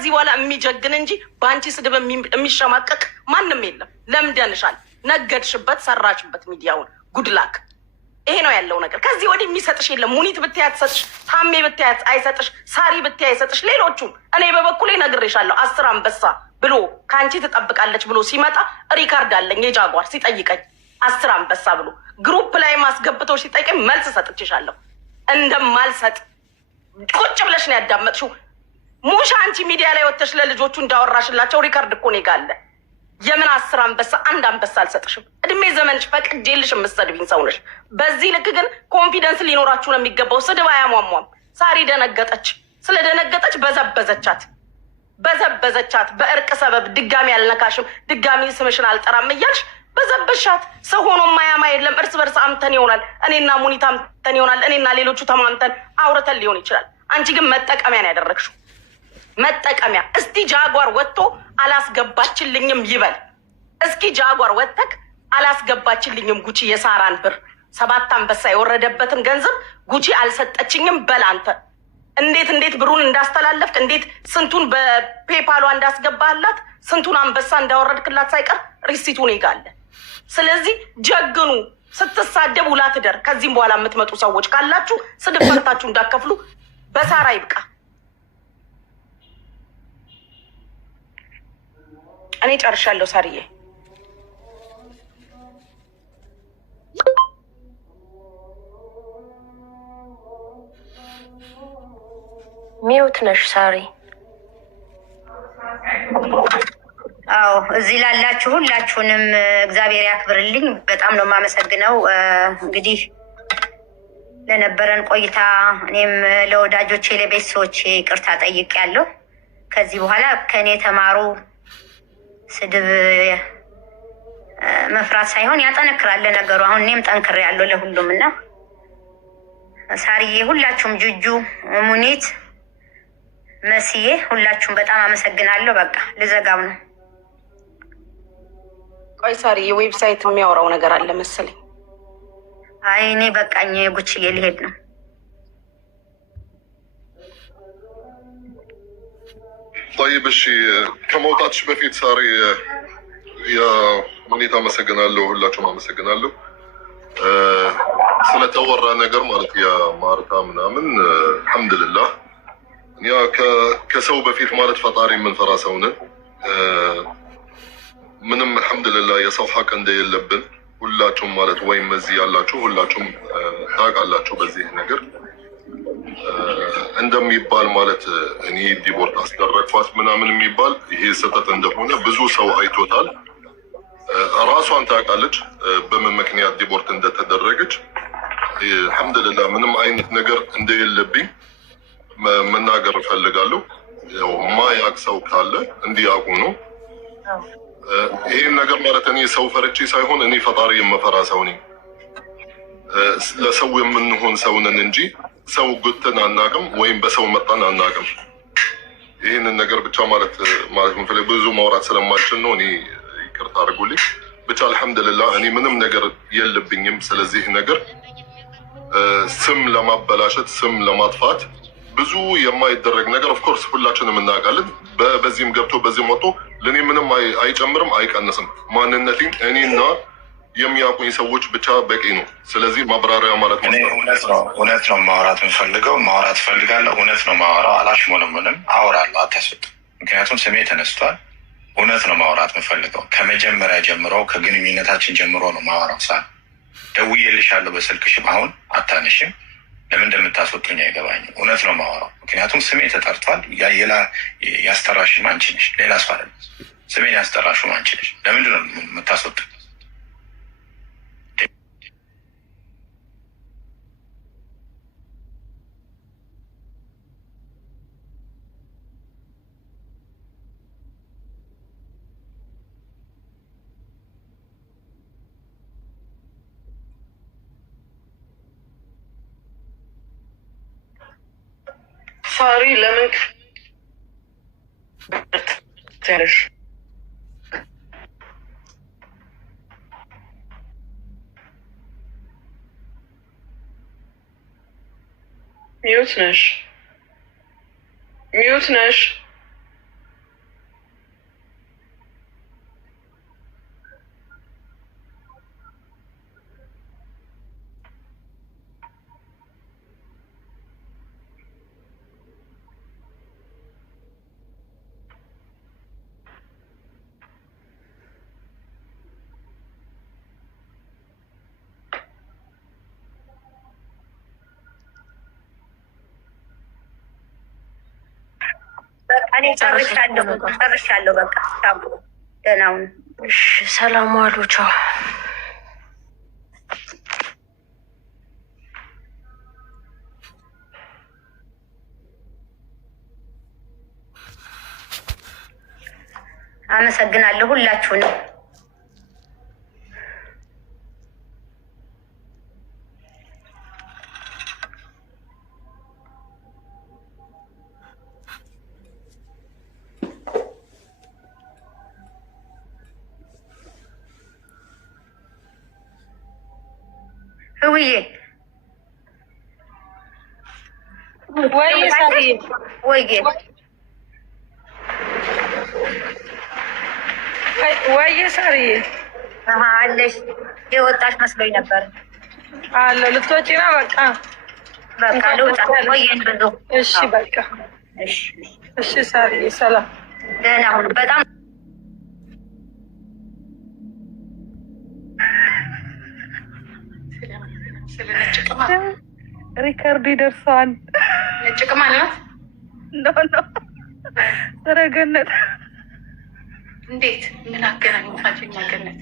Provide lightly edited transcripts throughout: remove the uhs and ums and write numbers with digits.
ከዚህ በኋላ የሚጀግን እንጂ በአንቺ ስድብ የሚሸማቀቅ ማንም የለም። ለምደንሻል፣ ነገድሽበት፣ ሰራሽበት ሚዲያውን። ጉድላክ። ይሄ ነው ያለው ነገር። ከዚህ ወዲህ የሚሰጥሽ የለም። ሙኒት ብትይ አትሰጥሽ፣ ታሜ ብትይ አይሰጥሽ፣ ሳሪ ብትይ አይሰጥሽ። ሌሎቹም እኔ በበኩሌ ነግሬሻለሁ። 10 አንበሳ ብሎ ከአንቺ ትጠብቃለች ብሎ ሲመጣ ሪካርድ አለኝ የጃጓር ሲጠይቀኝ 10 አንበሳ ብሎ ግሩፕ ላይ ማስገብተው ሲጠይቀኝ መልስ ሰጥቼሻለሁ። እንደማልሰጥ ቁጭ ብለሽ ነው ያዳመጥሽው። ሙሽ አንቺ ሚዲያ ላይ ወጥተሽ ለልጆቹ እንዳወራሽላቸው ሪካርድ እኮ እኔ ጋ አለ። የምን 10 አንበሳ? 1 አንበሳ አልሰጥሽም። እድሜ ዘመንሽ ፈቅጄልሽ የምትሰድቢኝ ሰው ነሽ። በዚህ ልክ ግን ኮንፊደንስ ሊኖራችሁ ነው የሚገባው። ስድብ አያሟሟም። ሳሪ ደነገጠች። ስለደነገጠች በዘበዘቻት። በእርቅ ሰበብ ድጋሚ አልነካሽም፣ ድጋሚ ስምሽን አልጠራም እያልሽ በዘበሻት። ሰው ሆኖ ማያማ የለም። እርስ በርስ አምተን ይሆናል። እኔና ሙኒት አምተን ይሆናል። እኔና ሌሎቹ ተማምተን አውርተን ሊሆን ይችላል። አንቺ ግን መጠቀሚያ ነው ያደረግሽው። መጠቀሚያ። እስቲ ጃጓር ወጥቶ አላስገባችልኝም ይበል። እስኪ ጃጓር ወጥተክ አላስገባችልኝም ጉቺ የሳራን ብር 7 አንበሳ የወረደበትን ገንዘብ ጉቺ አልሰጠችኝም በል አንተ። እንዴት ብሩን እንዳስተላለፍክ፣ እንዴት ስንቱን በፔፓሏ እንዳስገባህላት፣ ስንቱን አንበሳ እንዳወረድክላት ሳይቀር ሪሲቱ እኔ ጋ አለ። ስለዚህ ጀግኑ። ስትሳደብ ውላ ትደር። ከዚህም በኋላ የምትመጡ ሰዎች ካላችሁ ስድብ ፈርታችሁ እንዳከፍሉ። በሳራ ይብቃ። እኔ ጨርሻለሁ። ሳርዬ ሚውት ነሽ ሳሪ። አዎ እዚህ ላላችሁ ሁላችሁንም እግዚአብሔር ያክብርልኝ። በጣም ነው የማመሰግነው። እንግዲህ ለነበረን ቆይታ እኔም ለወዳጆቼ ለቤተሰቦቼ ይቅርታ ጠይቄያለሁ። ከዚህ በኋላ ከእኔ ተማሩ። ስድብ መፍራት ሳይሆን ያጠነክራል ነገሩ። አሁን እኔም ጠንክሬያለሁ ለሁሉም እና ሳርዬ፣ ሁላችሁም፣ ጁጁ፣ ሙኒት፣ መስዬ ሁላችሁም በጣም አመሰግናለሁ። በቃ ልዘጋው ነው። ቆይ ሳርዬ፣ ዌብሳይት የሚያወራው ነገር አለ መሰለኝ። አይ እኔ በቃኝ፣ ጉቺዬ ሊሄድ ነው። طيب እሺ፣ ከመውጣትሽ በፊት ሳሪ የሙኒት አመሰግናለሁ፣ ሁላችሁም አመሰግናለሁ ስለተወራ ነገር ማለት የማርታ ምናምን። አልሐምዱሊላህ ያ ከሰው በፊት ማለት ፈጣሪ የምንፈራ ሰው ነን። ምንም አልሐምዱሊላህ የሰው ሐቅ እንደሌለብን ሁላችሁም ማለት ወይም እዚህ ያላችሁ ሁላችሁም ታውቃላችሁ። በዚህ ነገር እንደሚባል ማለት እኔ ዲቦርት አስደረግኳት ምናምን የሚባል ይሄ ስህተት እንደሆነ ብዙ ሰው አይቶታል። ራሷን ታውቃለች በምን ምክንያት ዲቦርት እንደተደረገች። አልሐምዱሊላህ ምንም አይነት ነገር እንደሌለብኝ መናገር እፈልጋለሁ። ያው ማያውቅ ሰው ካለ እንዲያውቁ ነው። ይሄን ነገር ማለት እኔ ሰው ፈርቼ ሳይሆን እኔ ፈጣሪ የምፈራ ሰው ነኝ። ለሰው የምንሆን ሰው ነን እንጂ ሰው ጉትን አናውቅም ወይም በሰው መጣን አናውቅም። ይህንን ነገር ብቻ ማለት ምንፈልግ ብዙ ማውራት ስለማልችል ነው። እኔ ይቅርታ አድርጉልኝ። ብቻ አልሐምዱሊላህ እኔ ምንም ነገር የለብኝም። ስለዚህ ነገር ስም ለማበላሸት ስም ለማጥፋት ብዙ የማይደረግ ነገር ኦፍኮርስ ሁላችንም እናውቃለን። በዚህም ገብቶ በዚህም ወጥቶ ለእኔ ምንም አይጨምርም አይቀንስም። ማንነቴን እኔና የሚያውቁኝ ሰዎች ብቻ በቂ ነው። ስለዚህ ማብራሪያ ማለት እውነት ነው ማውራት የምፈልገው ማውራት እፈልጋለሁ። እውነት ነው ማውራው። አላሽሞነምንም አወራለሁ። አታስወጡ። ምክንያቱም ስሜ ተነስቷል። እውነት ነው ማውራት የምፈልገው። ከመጀመሪያ ጀምሮ ከግንኙነታችን ጀምሮ ነው ማውራው። ሳ ደውዬልሻለሁ በስልክሽም አሁን አታነሽም። ለምን እንደምታስወጡኝ አይገባኝም። እውነት ነው ማውራው። ምክንያቱም ስሜ ተጠርቷል። ያስጠራሽም አንቺ ነሽ፣ ሌላ ሰው አይደለም። ስሜን ያስጠራሽም አንቺ ነሽ። ለምንድን ነው የምታስወጡኝ? ሳሪ ለምን ትያለሽ? ሚዩት ነሽ። እኔ ጨርሻለሁ። በቃ ደህና ሁኑ። እሺ ሰላም ዋሉ። ቻው። አመሰግናለሁ ሁላችሁንም። ህውዬ ወይ ሳርዬ አለሽ? የወጣሽ መስሎኝ ነበር። አለ ልትወጪ ነው? በቃ ልውጣ። ቆየን ብዙ። እሺ በቃ እሺ ሳርዬ ሰላም፣ ደህና ሁኑ። በጣም ሪከርዱ ይደርሰዋል። ነጭ ቅማል ናት። ኖ ሰረገነት እንዴት ምን አገናኝታችን? ገነት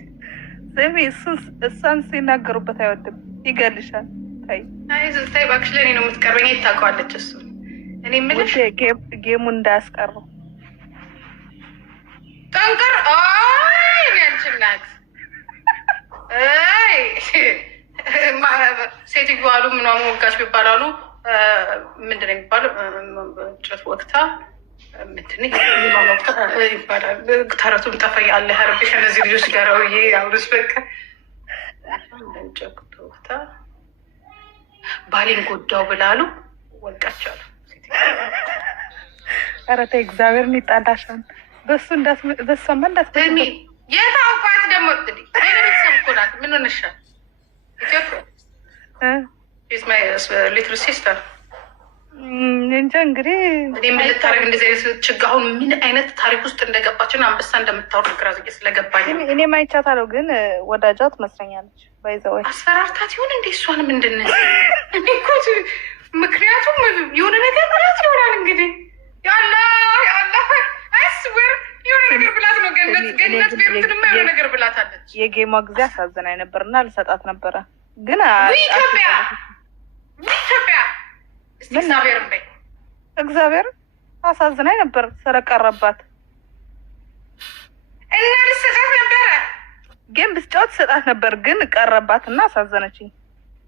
ስሚ፣ እሷን ሲናገሩበት አይወድም፣ ይገልሻል። ታይ ታይ እባክሽ፣ ለእኔ ነው የምትቀርበኝ። የት ታውቀዋለች? እሱ እኔ የምልሽ ጌሙን እንዳያስቀረው ጠንቅር ያንችናት ሴትዮ አሉ ምናምን ወጋች ቢባላሉ ምንድን ነው የሚባለው? ጭት ወቅታ ምንድን ይባላል? ተረቱም ጠፋኝ። አለ ሀርቤ ከነዚህ ልጆች ጋር ውዬ አሁንስ በቃ ጨት ወቅታ ባሌን ጎዳው ብላሉ ወጋቻሉ። ኧረ ተይ እግዚአብሔርን ይጣላሻል። በሷማ እንዳትሚ የታውቋት ደግሞ ቤተሰብ እኮ ናት። ምን ሆነሻል? ሊትል ሲስተር እንጃ እንግዲህ እኔ ምን ልታረግ እንደዚህ አይነት ችግር አሁን ምን አይነት ታሪክ ውስጥ እንደገባችን አንበሳ እንደምታወር ግራ ስለገባኝ እኔ ማይቻታለሁ። ግን ወዳጇ ትመስለኛለች። ባይዘወይ አስፈራርታት ይሆን እንዴ? እሷን ምንድን ምክንያቱም የሆነ ነገር ብላት ይሆናል እንግዲህ ያላ አይስዌር የሆነ ነገር ብላት ነው። ገነት ቤሩትንማ የሆነ ነገር ብላት አለች። የጌሟ ጊዜ አሳዘናኝ ነበርና ልሰጣት ነበረ። ግን ኢትዮጵያ እግዚአብሔር አሳዝናኝ ነበር ስለቀረባት እና ልሰጣት ነበረ። ግን ብስጫወት ሰጣት ነበር፣ ግን ቀረባት እና አሳዘነችኝ።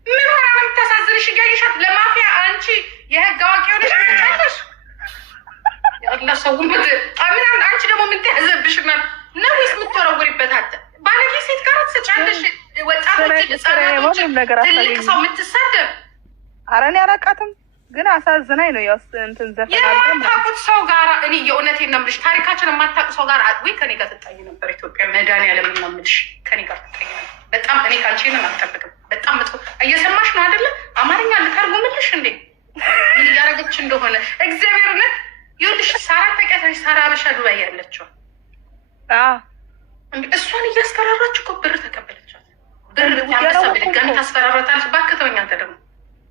ምን ሆና ነው የምታሳዝንሽ? እያየሻት ለማፊያ አንቺ የህግ አዋቂ ሆነሽ ትሰጫለሽ። ያላ ሰው ምናምን አንቺ ደግሞ ምን ተያዘብሽናል ነው ወይስ የምትወረውሪበት? አለ ባለጌ ሴት ጋር ትሰጫለሽ። ወጣቶች ትልቅ ሰው የምትሳደብ ኧረ እኔ አላውቃትም፣ ግን አሳዝናኝ ነው። ያው እንትን ዘፈን የማታውቁት ሰው ጋር እኔ የእውነቴን ነው የምልሽ። ታሪካችን የማታውቅ ሰው ጋር ወይ ከኔ ጋር ትጣይ ነበር። ኢትዮጵያ መድኃኒዓለም ነው የምልሽ፣ ከኔ ጋር ትጣይ ነበር። በጣም እኔ ካንቺንን አልጠብቅም። በጣም መጥፎ እየሰማሽ ነው አይደለ? አማርኛ ልተርጉምልሽ እንዴ ምን እያደረገች እንደሆነ እግዚአብሔርን ይኸውልሽ። ሳራ ተቀያታሽ ሳራ አበሻ ዱባይ ያለችው እሷን እያስፈራራች እኮ ብር ተቀበለቻት። ብር ያበሳ በድጋሚ ታስፈራራታለች። ባክተውኛ አንተ ደግሞ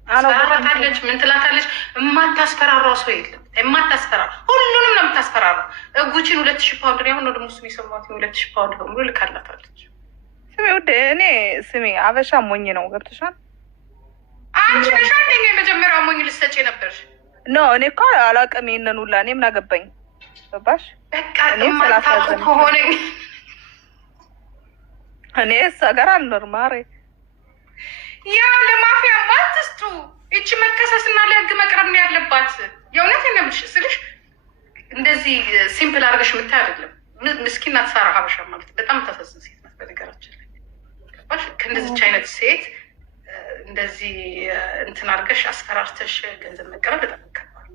አስፈራራታለች። ምን ትላታለች? የማታስፈራራው ሰው የለም። የማታስፈራራ ሁሉንም ነው የምታስፈራራ። ጉቺን 2000 ፓውንድ ነው አሁን ደግሞ እሱን የሰማት 2000 ፓውንድ በሙሉ ልካላታለች። ስሜ ውድ እኔ ስሜ አበሻ ሞኝ ነው። ገብተሻል? አንቺ ነሽ አንደኛ የመጀመሪያው ሞኝ ልትሰጪ ነበርሽ። ኖ እኔ እኮ አላውቅም ይሄንን ሁላ። እኔ ምን አገባኝ? ገባሽ? በቃ የማታውቁ ከሆነ እኔ እሷ ጋር አልኖርም። ማሬ ያ ለማፊያ ማትስጡ እቺ መከሰስና ለህግ መቅረብ ነው ያለባት። የእውነት ነምሽ ስልሽ እንደዚህ ሲምፕል አድርገሽ የምታይ አይደለም። ምስኪን ናት ሳራ ሀበሻ ማለት በጣም ታሳዝን ሴት ናት። በነገራችን ላይ ገባሽ? ከእንደዚች አይነት ሴት እንደዚህ እንትን አድርገሽ አስፈራርተሽ ገንዘብ መቀበል በጣም ይከባል።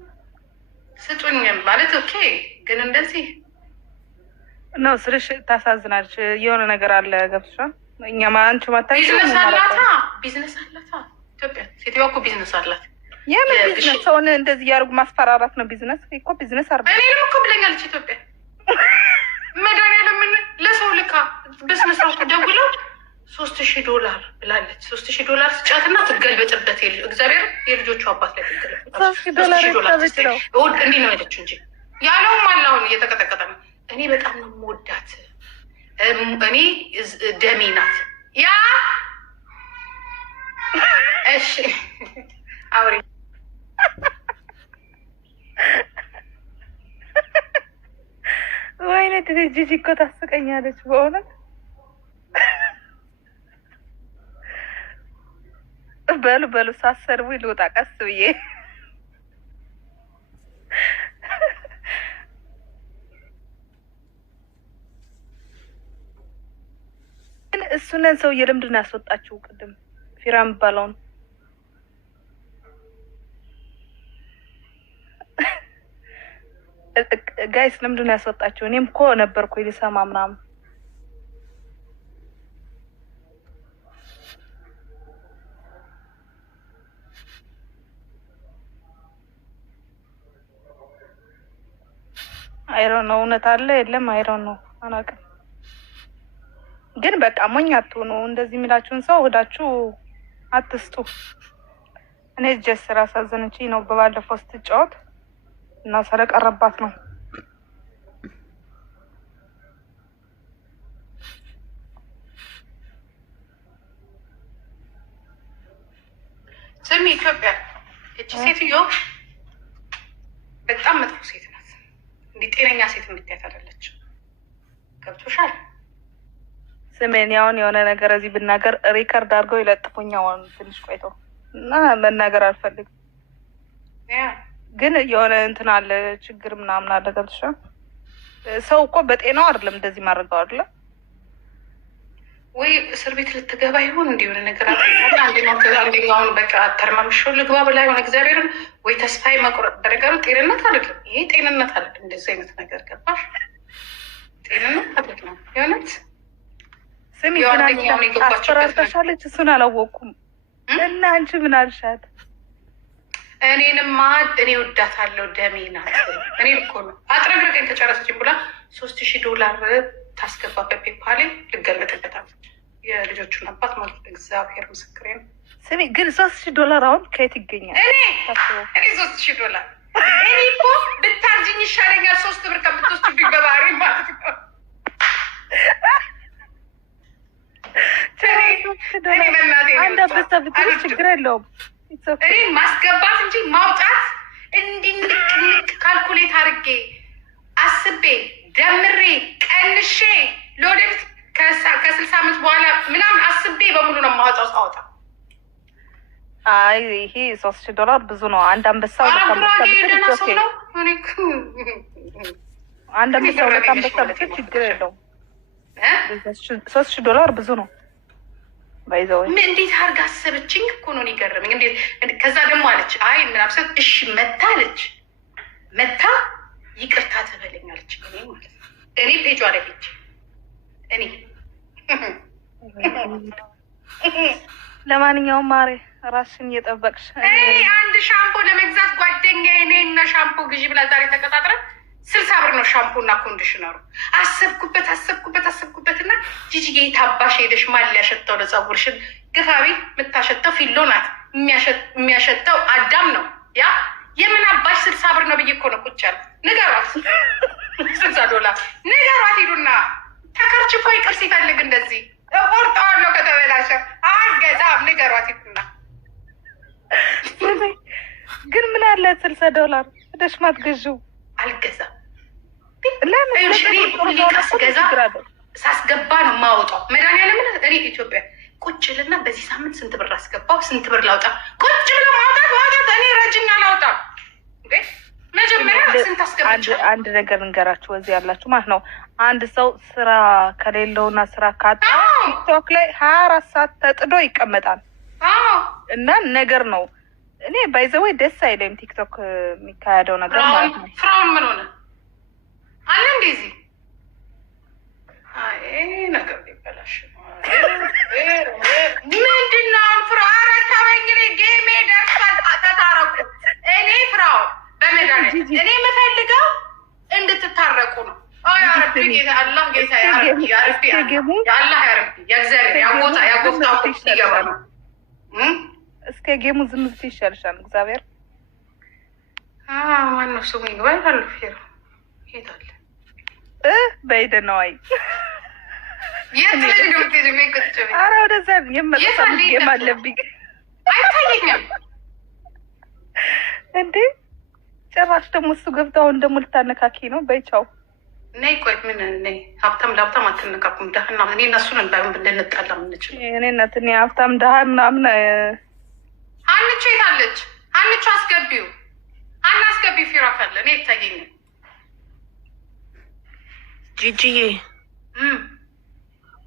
ስጡኝ ማለት ኦኬ፣ ግን እንደዚህ ነው ስልሽ ታሳዝናለች። የሆነ ነገር አለ። ገብቶሻል? እኛማ አንቺ ማታይ ቢዝነስ አላታ ኢትዮጵያ ሴትዮዋ እኮ ቢዝነስ አላት። የምን ቢዝነስ? ሰውን እንደዚህ እያደረጉ ማስፈራራት ነው ቢዝነስ እኮ። ቢዝነስ አር እኔንም እኮ ብለኛለች ኢትዮጵያ። መድኃኒዓለም ለሰው ልካ በስነ ስርዓቱ ደውለው $3000 ብላለች። $3000 ስጫትና ትገልበጥበት። እግዚአብሔር የልጆቹ አባት ላይ ትገልበጥ። $3000 እንዲህ ነው ያለችው እንጂ ያለውም አለ አሁን እየተቀጠቀጠ ነው። እኔ በጣም ነው የምወዳት። እኔ ደሜ ናት። ያ እሺ አውሪ ወይኔ ጂጂ እኮ ታስቀኛለች በእውነት። በሉ ሳሰርቡ ልውጣ ቀስ ብዬ። እሱንን ሰውዬ ለምንድን ነው ያስወጣችው? ቅድም ፊራ የሚባለውን ጋይስ ለምንድን ነው ያስወጣችው? እኔም እኮ ነበርኩ ልሰማ ምናምን። አይሮን ነው እውነት አለ የለም አይሮን ነው አናውቅም። ግን በቃ ሞኝ አትሆኑ። እንደዚህ የሚላችሁን ሰው ወዳችሁ አትስጡ። እኔ ጀስ ራስ አዘነችኝ ነው በባለፈው ስትጫወት እና ስለቀረባት ነው። ስሚ ኢትዮጵያ፣ እቺ ሴትዮ በጣም መጥፎ ሴት ናት። እንዲህ ጤነኛ ሴት የምትያት አይደለች። ገብቶሻል? ስሜን ያውን የሆነ ነገር እዚህ ብናገር ሪከርድ አድርገው ይለጥፉኛል ትንሽ ቆይተው እና መናገር አልፈልግም። ግን የሆነ እንትን አለ ችግር ምናምን አለ። ገብቶሻል? ሰው እኮ በጤናው አይደለም እንደዚህ ማድረገው አይደለ ወይ? እስር ቤት ልትገባ ይሆን እንዲህ የሆነ ነገር አለ። አንደኛውን በቃ ተርማምሾ ልግባ ብላ የሆነ እግዚአብሔርን ወይ ተስፋዬ መቁረጥ በነገሩ ጤንነት አይደለም። ይሄ ጤንነት አይደለም። እንደዚህ አይነት ነገር ገባሽ? ጤንነት አይደለም የሆነት ስሚ አስፈራርታሻለች። እሱን አላወቅኩም። እና አንቺ ምን አልሻት? እኔንማ እኔ ወዳታለሁ ደሜ ናት። እኔ እኮ ነው አጥረግረገኝ ከጨረሰችኝ ብላ $3000 ታስገባ በፔፓሌ ልገለጥበታለች። የልጆቹን አባት ማለት እግዚአብሔር ምስክሬ ነው። ስሚ ግን $3000 አሁን ከየት ይገኛል? እኔ $3000 እኔ እኮ ብታርጅኝ ይሻለኛል 3 ብር ከምትወስድብኝ በባህሪ ማለት ነው። አንድ አበሳ ብትል ችግር የለውም። እኔ ማስገባት እንጂ ማውጣት እንዲንቅ ካልኩሌት አድርጌ አስቤ ደምሬ ቀንሼ ለወደፊት ከ60 ዓመት በኋላ ምናምን አስቤ በሙሉ ነው የማወጣው። ሳወጣ አይ ይሄ $3000 ብዙ ነው። አንድ አንበሳ ሁለት አንበሳ ብትል ነው። አንድ አንበሳ ሁለት አንበሳ ብትል ችግር የለውም። $3000 ብዙ ነው። ባይዘው እንዴት አድርጋ አሰበችኝ እኮ ነው የገረመኝ። እንዴት ከዛ ደግሞ አለች አይ ምናምን እሺ መታ አለች መታ ይቅርታ ትበለኛለች። እኔ ማለት ነው እኔ ፔጇ ላይ ሄጅ እኔ ለማንኛውም ማሬ ራስሽን እየጠበቅሽ አንድ ሻምፖ ለመግዛት ጓደኛዬ እኔ እና ሻምፖ ግዢ ብላ ዛሬ ተቀጣጥረን 60 ብር ነው ሻምፖ እና ኮንዲሽነሩ። አሰብኩበት እና ጂጂጌ ታባሽ ሄደሽ ማን ሊያሸተው ለጸጉርሽን ግፋቢ የምታሸተው ፊሎ ናት። የሚያሸተው አዳም ነው። ያ የምን አባሽ 60 ብር ነው ብዬ እኮ ነው ቁጭ ያለ። ንገሯት $60 ንገሯት። ሂዱና ተከርችፎ ይቅር ሲፈልግ እንደዚህ ቆርጠዋለሁ ከተበላሸ አልገዛም። ንገሯት ሂዱና። ግን ምን አለ $60 ደሽ ማትገዢው? አልገዛም። ለምን ስገዛ ሳስገባ ነው ማወጣው። መድኃኒዓለምን እኔ ኢትዮጵያ ቁጭ ልና በዚህ ሳምንት ስንት ብር አስገባው ስንት ብር ላውጣ ቁጭ ብሎ ማውጣት እኔ ረጅኛ ላውጣ። መጀመሪያ ስንት አስገባቸው? አንድ ነገር እንገራችሁ እዚህ ያላችሁ ማለት ነው። አንድ ሰው ስራ ከሌለውና ስራ ካጣ ቲክቶክ ላይ 24 ሰዓት ተጥዶ ይቀመጣል እና ነገር ነው። እኔ ባይዘወይ ደስ አይለኝም ቲክቶክ የሚካሄደው ነገር ማለት ነው። ፍራውን ምን ሆነ አለ እንደዚህ ነገር ሊበላሽ ምንድን ነው ፍራ? ኧረ ተወኝ። ጌሜ ደርሷል። ተታረቁ። እኔ ፍራው በመድኃኒት እኔ የምፈልገው እንድትታረቁ ነው። ያረቢ ጌታ አላህ ጌታ ያረቢ አላህ ያረቢ የእግዚአብሔር ያጎፍታ ይገባ ነው። እስከ ጌሙ ዝም ብትይ ይሻልሻል። እግዚአብሔር ማነው ስሙ ይግባ ይላሉ። ፌር ሄዳለ በይደናዋይ ኧረ ወደዛ የማለብኝ አይታየኝም እንዴ ጭራሽ ደግሞ እሱ ገብቶ አሁን ደግሞ ልታነካኪ ነው። በይቻው ነይ ቆይ ምን ነይ ሀብታም ለሀብታም አትነካኩም። ደህና እኔ እነሱን እንዳይሆን ልንጣላ ምንችል እኔ እናት እኔ ሀብታም ደሀ ምናምን አንቺ የታለች አንቺ አስገቢው አናስገቢው ፊራ ካለ እኔ ይታየኛል። ጂጂዬ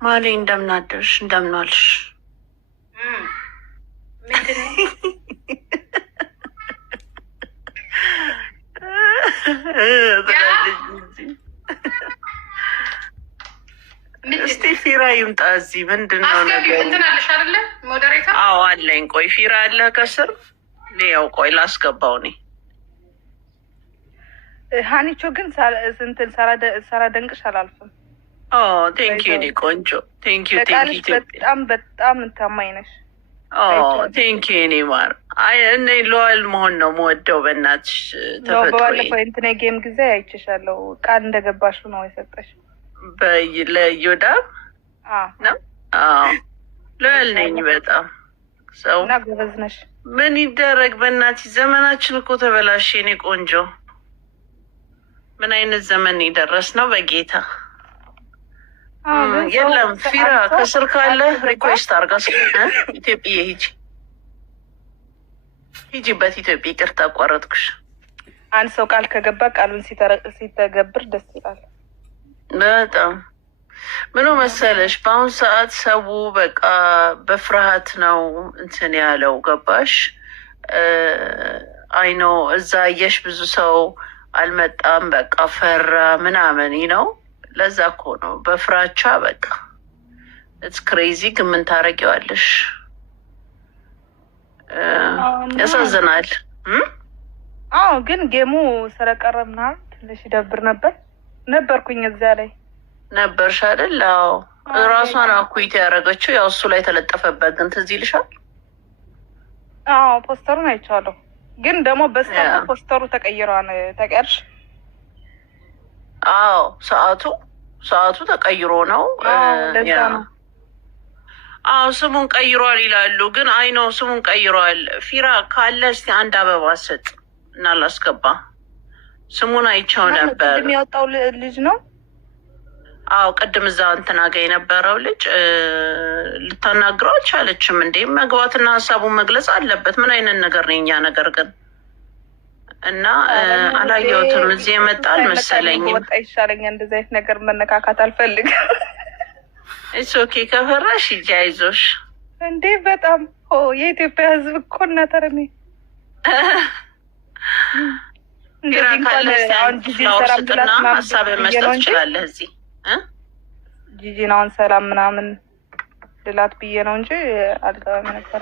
ማሌ እንደምን አደርሽ? እንደምን ዋልሽ? እስቲ ፊራ ይምጣ እዚህ። ምንድን ነው ነገር? እንትን አለሽ አይደለ ሞዴሬተር? አዎ አለኝ። ቆይ ፊራ አለ ከስር። ያው ቆይ ላስገባው እኔ። ሀኒቾ ግን እንትን ሰራ ደንቅሽ አላልፍም። ቴንኪዩ ኔ ቆንጆ ቴንኪዩ። በጣም በጣም ታማኝ ነሽ። ቴንኪዩ ኔ ማር። አይ እኔ ሎያል መሆን ነው የምወደው። በእናትሽ ተፈጥሮ በባለፈው እንትን ጌም ጊዜ አይቼሻለሁ። ቃል እንደገባሹ ነው የሰጠሽ ለዮዳብ ነው። ሎያል ነኝ በጣም ሰው እና ጎበዝ ነሽ። ምን ይደረግ በእናትሽ። ዘመናችን እኮ ተበላሽ ኔ ቆንጆ። ምን አይነት ዘመን የደረስ ነው በጌታ። የለም ፊራ ከስር ካለ ሪኩዌስት አርጋ ኢትዮጵያ ሂጂበት። ኢትዮጵያ ይቅርታ አቋረጥኩሽ። አንድ ሰው ቃል ከገባ ቃሉን ሲተገብር ደስ ይላል በጣም። ምኑ መሰለሽ በአሁን ሰዓት ሰው በቃ በፍርሃት ነው እንትን ያለው ገባሽ? አይኖ እዛ አየሽ ብዙ ሰው አልመጣም በቃ ፈራ ምናምን ነው። ለዛ እኮ ነው በፍራቻ በቃ ኢትስ ክሬዚ። ግን ምን ታረጊዋለሽ? ያሳዝናል። አዎ ግን ጌሙ ስለቀረ ምናምን ትንሽ ይደብር ነበርኩኝ እዛ ላይ ነበርሽ አይደል? አዎ ራሷን አኩይት ያደረገችው ያው እሱ ላይ ተለጠፈበት። ግን ትዝ ይልሻል? አዎ ፖስተሩን አይቼዋለሁ። ግን ደግሞ በስተ ፖስተሩ ተቀይሯን ተቀርሽ? አዎ ሰዓቱ ተቀይሮ ነው። ለዛ ነው። አዎ ስሙን ቀይሯል ይላሉ። ግን አይ ነው ስሙን ቀይሯል። ፊራ ካለ እስቲ አንድ አበባ ስጥ እና ላስገባ። ስሙን አይቼው ነበር። ቅድም ያወጣው ልጅ ነው። አዎ ቅድም እዛ እንትና ጋ የነበረው ልጅ ልታናግረው አልቻለችም። እንዴ መግባትና ሀሳቡን መግለጽ አለበት። ምን አይነት ነገር ነው የኛ ነገር ግን? እና አላየሁትም። እዚህ የመጣ አልመሰለኝም። ወጣ ይሻለኛል። እንደዚህ አይነት ነገር መነካካት አልፈልግም። እሱ ኦኬ ከፈራሽ ሂጂ አይዞሽ። እንዴ በጣም የኢትዮጵያ ሕዝብ እኮ እናተረኔ ፍላወር ስጥና ሀሳብ መስጠት ትችላለህ። እዚህ ጂጂን አሁን ሰላም ምናምን ልላት ብዬ ነው እንጂ አልገባም ነበረ።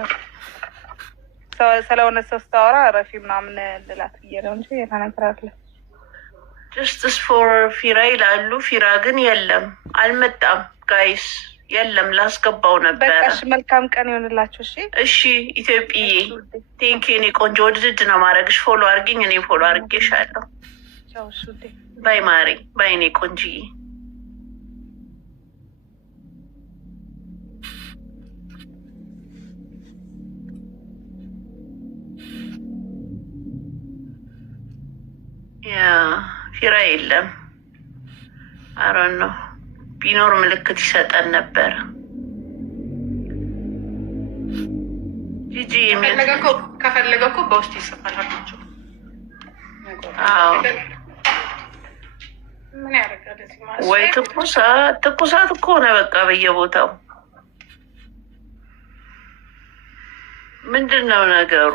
ስለሆነ ሰው ስታወራ ረፊ ምናምን ልላት ብዬ ነው እንጂ የተነገራለ ጀስትስ ፎር ፊራ ይላሉ። ፊራ ግን የለም አልመጣም። ጋይስ የለም ላስገባው ነበረ። በቃሽ መልካም ቀን ይሆንላችሁ። እሺ ኢትዮጵዬ ቴንኪ። እኔ ቆንጆ ወድድድ ነው ማድረግሽ። ፎሎ አርጊኝ፣ እኔ ፎሎ አርጌሻለሁ። ባይ ማሪ፣ ባይ እኔ ቆንጅዬ። ያ ፊራ የለም። አሮን ነው ቢኖር ምልክት ይሰጠን ነበር። ጂጂ ከፈለገ እኮ በውስጥ ይሰፋላቸው። ወይ ትኩሳት እኮ ሆነ በቃ በየቦታው። ምንድን ነው ነገሩ?